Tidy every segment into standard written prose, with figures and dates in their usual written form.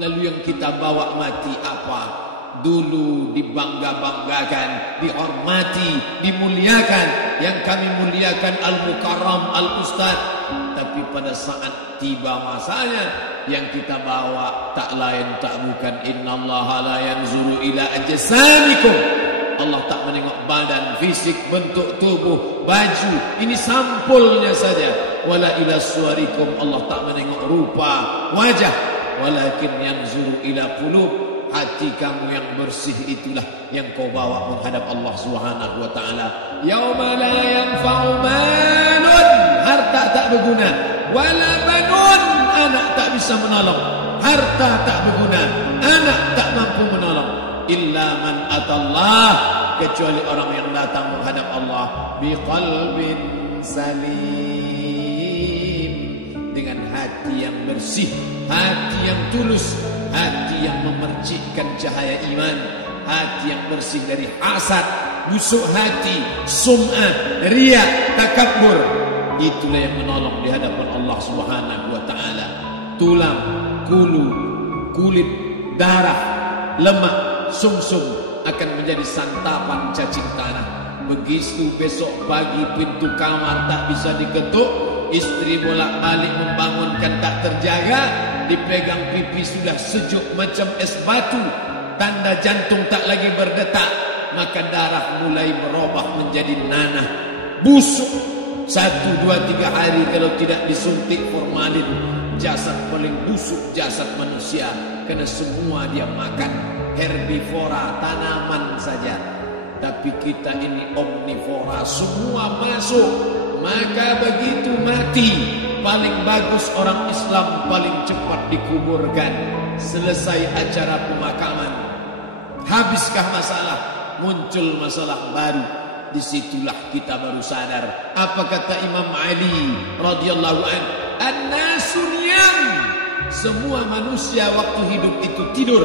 Lalu yang kita bawa mati apa? Dulu dibangga-banggakan, dihormati, dimuliakan. Yang kami muliakan Al-Mukarram, Al-Ustaz. Tapi pada saat tiba masanya, yang kita bawa tak lain tak bukan innallaha la yanzuru ila ajsamikum. Allah tak menengok badan, fisik, bentuk tubuh, baju. Ini sampulnya saja. Wala ila suwarikum. Allah tak menengok rupa, wajah. Walakin yanzuru ila qulub. Hati kamu yang bersih itulah yang kau bawa menghadap Allah Subhanahu wa taala. Yauma la yanfa'u malun, harta tak berguna, wala banun, anak tak bisa menolong. Harta tak berguna, anak tak mampu menolong. Illa man atallah, kecuali orang yang datang menghadap Allah biqalbin salim, dengan hati yang bersih, hati yang tulus, hati yang memercikkan cahaya iman, hati yang bersih dari hasad, busuk hati, sum'ah, riya, takabbur. Itulah yang menolong di hadapan Allah Subhanahu wa taala. Tulang, kulu, kulit, darah, lemak, sumsum akan menjadi santapan cacing tanah. Begitu besok pagi pintu kamar tak bisa diketuk, istri bolak-balik membangunkan tak terjaga, dipegang pipi sudah sejuk macam es batu, tanda jantung tak lagi berdetak, maka darah mulai berubah menjadi nanah, busuk. 1, 2, 3 hari kalau tidak disuntik formalin, jasad paling busuk jasad manusia, karena semua dia makan herbivora, tanaman saja. Tapi kita ini omnivora, semua masuk. Maka begitu mati, paling bagus orang Islam paling cepat dikuburkan. Selesai acara pemakaman, habiskah masalah, muncul masalah baru. Disitulah kita baru sadar. Apa kata Imam Ali radhiyallahu an? An-nasu niyam. Semua manusia waktu hidup itu tidur.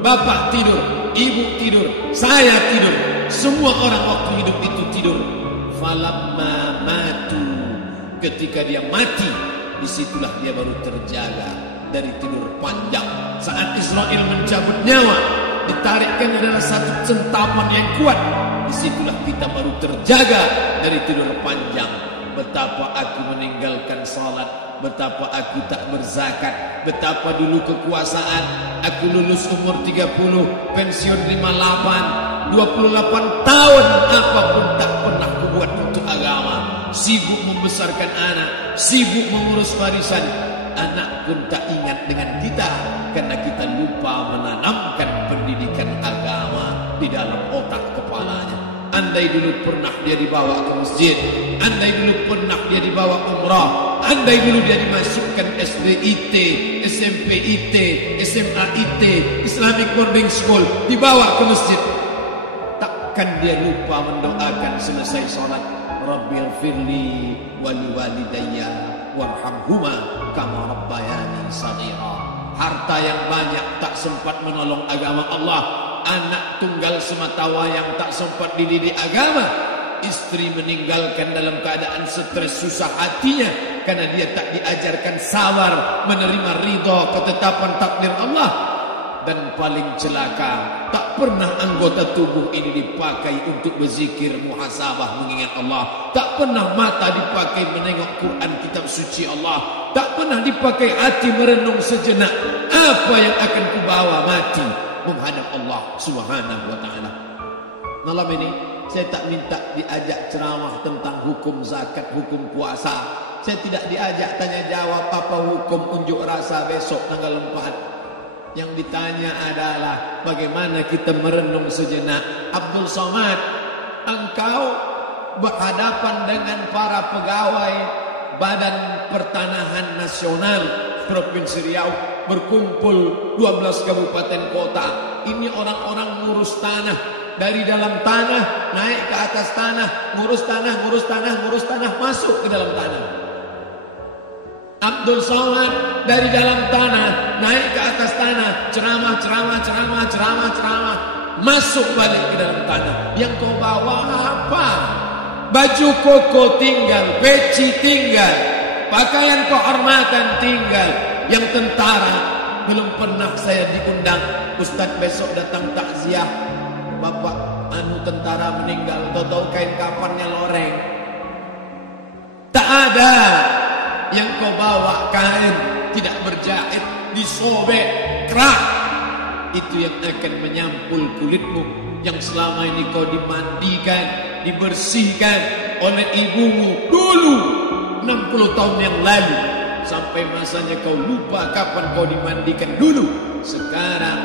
Bapak tidur, ibu tidur, saya tidur. Semua orang waktu hidup itu tidur. Falamma matu, ketika dia mati, disitulah dia baru terjaga dari tidur panjang. Saat Israel mencabut nyawa, ditarikkan adalah satu centapan yang kuat. Disitulah kita baru terjaga dari tidur panjang. Betapa aku meninggalkan salat, betapa aku tak berzakat, betapa dulu kekuasaan. Aku lulus umur 30, pensiun 58, 28 tahun apapun tak pernah kubuat untuk agama. Sibuk membesarkan anak, sibuk mengurus warisan. Anak pun tak ingat dengan kita, karena kita lupa menanamkan pendidikan agama di dalam otak kepalanya. Andai dulu pernah dia dibawa ke masjid, andai dulu pernah dia dibawa umrah, andai dulu dia dimasukkan SD IT, SMP IT, SMA IT, Islamic Boarding School, dibawa ke masjid, takkan dia lupa mendoakan selesai sholat, Rabbighfirli wali walidayya warhamhuma kama rabbayani shaghira. Harta yang banyak tak sempat menolong agama Allah. Anak tunggal semata wayang tak sempat dididik agama. Istri meninggalkan dalam keadaan stres susah hatinya, karena dia tak diajarkan sabar menerima ridha ketetapan takdir Allah. Dan paling celaka, tak pernah anggota tubuh ini dipakai untuk berzikir, muhasabah, mengingat Allah. Tak pernah mata dipakai menengok Quran, kitab suci Allah. Tak pernah dipakai hati merenung sejenak. Apa yang akan kubawa mati menghadap Allah Subhanahu wa ta'ala. Malam ini saya tak minta diajak ceramah tentang hukum zakat, hukum puasa. Saya tidak diajak tanya jawab apa hukum unjuk rasa besok tanggal 4. Yang ditanya adalah bagaimana kita merenung sejenak. Abdul Somad, engkau berhadapan dengan para pegawai Badan Pertanahan Nasional Provinsi Riau, berkumpul 12 kabupaten kota. Ini orang-orang ngurus tanah, dari dalam tanah naik ke atas tanah, ngurus tanah, ngurus tanah, ngurus tanah, masuk ke dalam tanah. Abdul Somad dari dalam tanah naik ke atas tanah, ceramah, masuk balik ke dalam tanah. Yang kau bawa apa? Baju koko tinggal, peci tinggal, pakaian kehormatan tinggal. Yang tentara belum pernah saya diundang. Ustaz besok datang takziah, bapak tentara meninggal, tahu-tahu kain kafannya loreng. Tak ada yang kau bawa kain tidak berjahit, disobek, kerak. Itu yang akan menyampul kulitmu yang selama ini kau dimandikan, dibersihkan oleh ibumu dulu 60 tahun yang lalu. Sampai masanya kau lupa kapan kau dimandikan dulu. Sekarang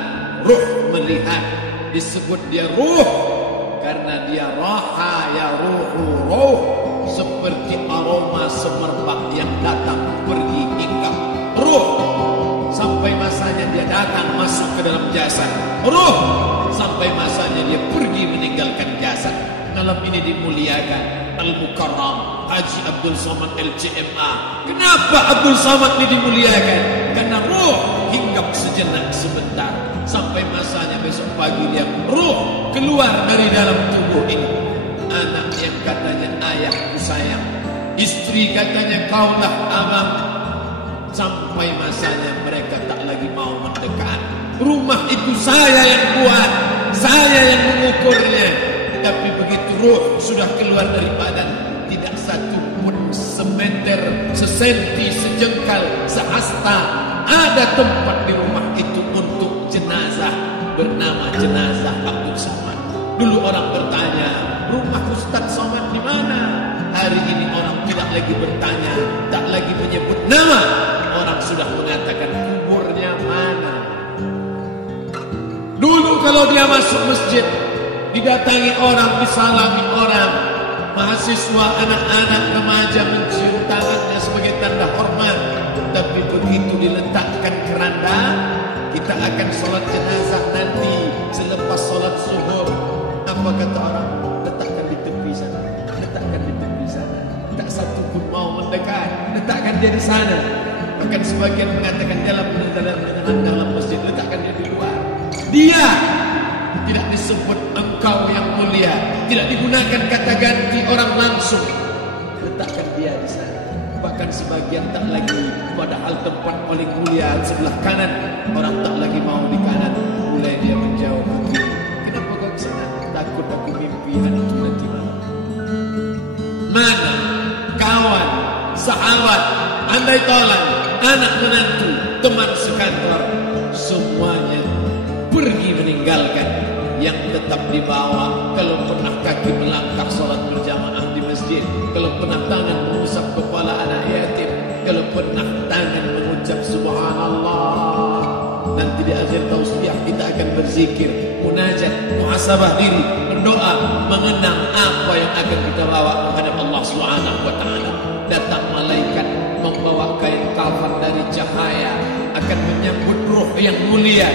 ruh melihat, disebut dia ruh karena dia raha ya ruh, seperti aroma semerbak yang datang pergi hinggap. Ruh sampai masanya dia datang masuk ke dalam jasad. Ruh sampai masanya dia pergi meninggalkan jasad. Malam ini dimuliakan Al-Mukarram Haji Abdul Somad LCMA. Kenapa Abdul Somad ini dimuliakan? Karena ruh hinggap sejenak sebentar, sampai masanya besok pagi dia ruh keluar dari dalam tubuh ini. Anak yang katanya ayahku sayang, istri katanya kaulah abang, sampai masanya mereka tak lagi mau mendekat. Rumah itu saya yang buat, saya yang mengukurnya. Tapi begitu ruh sudah keluar dari badan, tidak satu pun semeter, sesenti, sejengkal, sehasta ada tempat di rumah itu untuk jenazah bernama jenazah Abdul Somad. Dulu orang bertanya, rumah Ustaz Somad di mana? Hari ini orang tidak lagi bertanya, tak lagi menyebut nama. Orang sudah mengatakan kuburnya mana. Dulu kalau dia masuk masjid, didatangi orang, disalami orang, mahasiswa, anak-anak, remaja mencium tangannya sebagai tanda hormat. Tapi begitu diletakkan keranda, kita akan sholat jenazah nanti selepas sholat zuhur. Apa kata orang? Letakkan di tepi sana, letakkan di tepi sana. Tak satu pun mau mendekat, letakkan dia di sana. Bahkan sebagian mengatakan dalam masjid, letakkan dia di luar. Dia tidak disebut engkau yang mulia, tidak digunakan kata ganti orang langsung. Letakkan dia di sana. Bahkan sebagian tak lagi, padahal tempat paling mulia sebelah kanan, orang tak lagi mau di kanan. Mulai dia menjauh. Kenapa kau ke sana? Takut aku mimpi hari itu nanti malam. Mana kawan, sahabat, andai tolak, anak menantu, teman sekantor, semuanya pergi meninggalkan. Yang tetap dibawa, kalau pernah kaki melangkah sholat berjamaah di masjid, kalau pernah tangan mengusap kepala anak yatim, kalau pernah tangan mengucap subhanallah. Nanti di akhir tausiah kita akan berzikir, munajat, muhasabah diri, berdoa, mengenang apa yang akan kita bawa menghadap Allah Subhanahu wa taala. Datang malaikat membawa kain kafan dari cahaya, akan menyambut ruh yang mulia.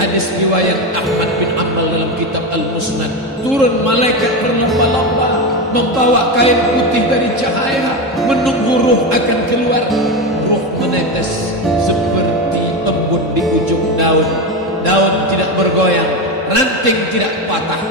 Hadis riwayat Ahmad bin Hanbal dalam kitab Al-Musnad. Turun malaikat berlomba-lomba membawa kain putih dari cahaya, menunggu ruh akan keluar. Ruh menetes seperti embun di ujung daun. Daun tidak bergoyang, ranting tidak patah.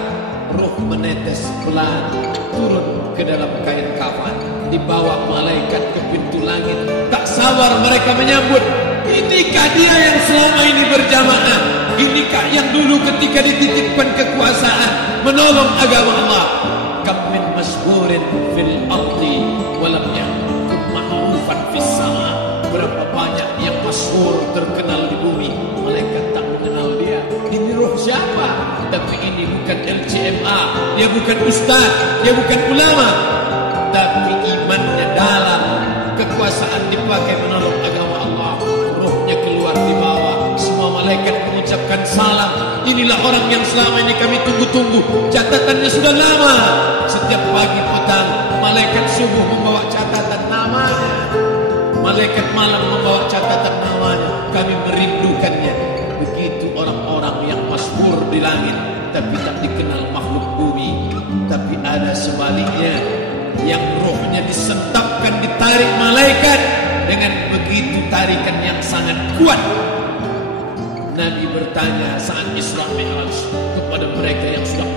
Ruh menetes pelan turun ke dalam kain kafan, dibawa malaikat ke pintu langit. Tak sabar mereka menyambut. Inikah dia yang selama ini berjamaah? Inikah yang dulu ketika dititipkan kekuasaan menolong agama Allah? Kam min masyhurin fil ardi walam yakun ma'rufan fis sama. Berapa banyak yang masyhur terkenal di bumi, malaikat tak mengenal dia. Ini ruh siapa? Tapi ini bukan LCMA, dia bukan ustaz, dia bukan ulama, tapi imannya dalam, kekuasaan dipakai menolong agama Allah. Ruhnya keluar di bawah, semua malaikat mengucapkan salam. Inilah orang yang selama ini kami tunggu-tunggu. Catatannya sudah lama. Setiap pagi petang, malaikat subuh membawa catatan namanya, malaikat malam membawa catatan namanya. Kami merindukannya. Begitu orang-orang yang masyhur di langit, tapi tak dikenal makhluk bumi. Tapi ada sebaliknya, yang rohnya disentapkan, ditarik malaikat dengan begitu tarikan yang sangat kuat. Nabi bertanya saat Isra Mi'raj kepada mereka yang sudah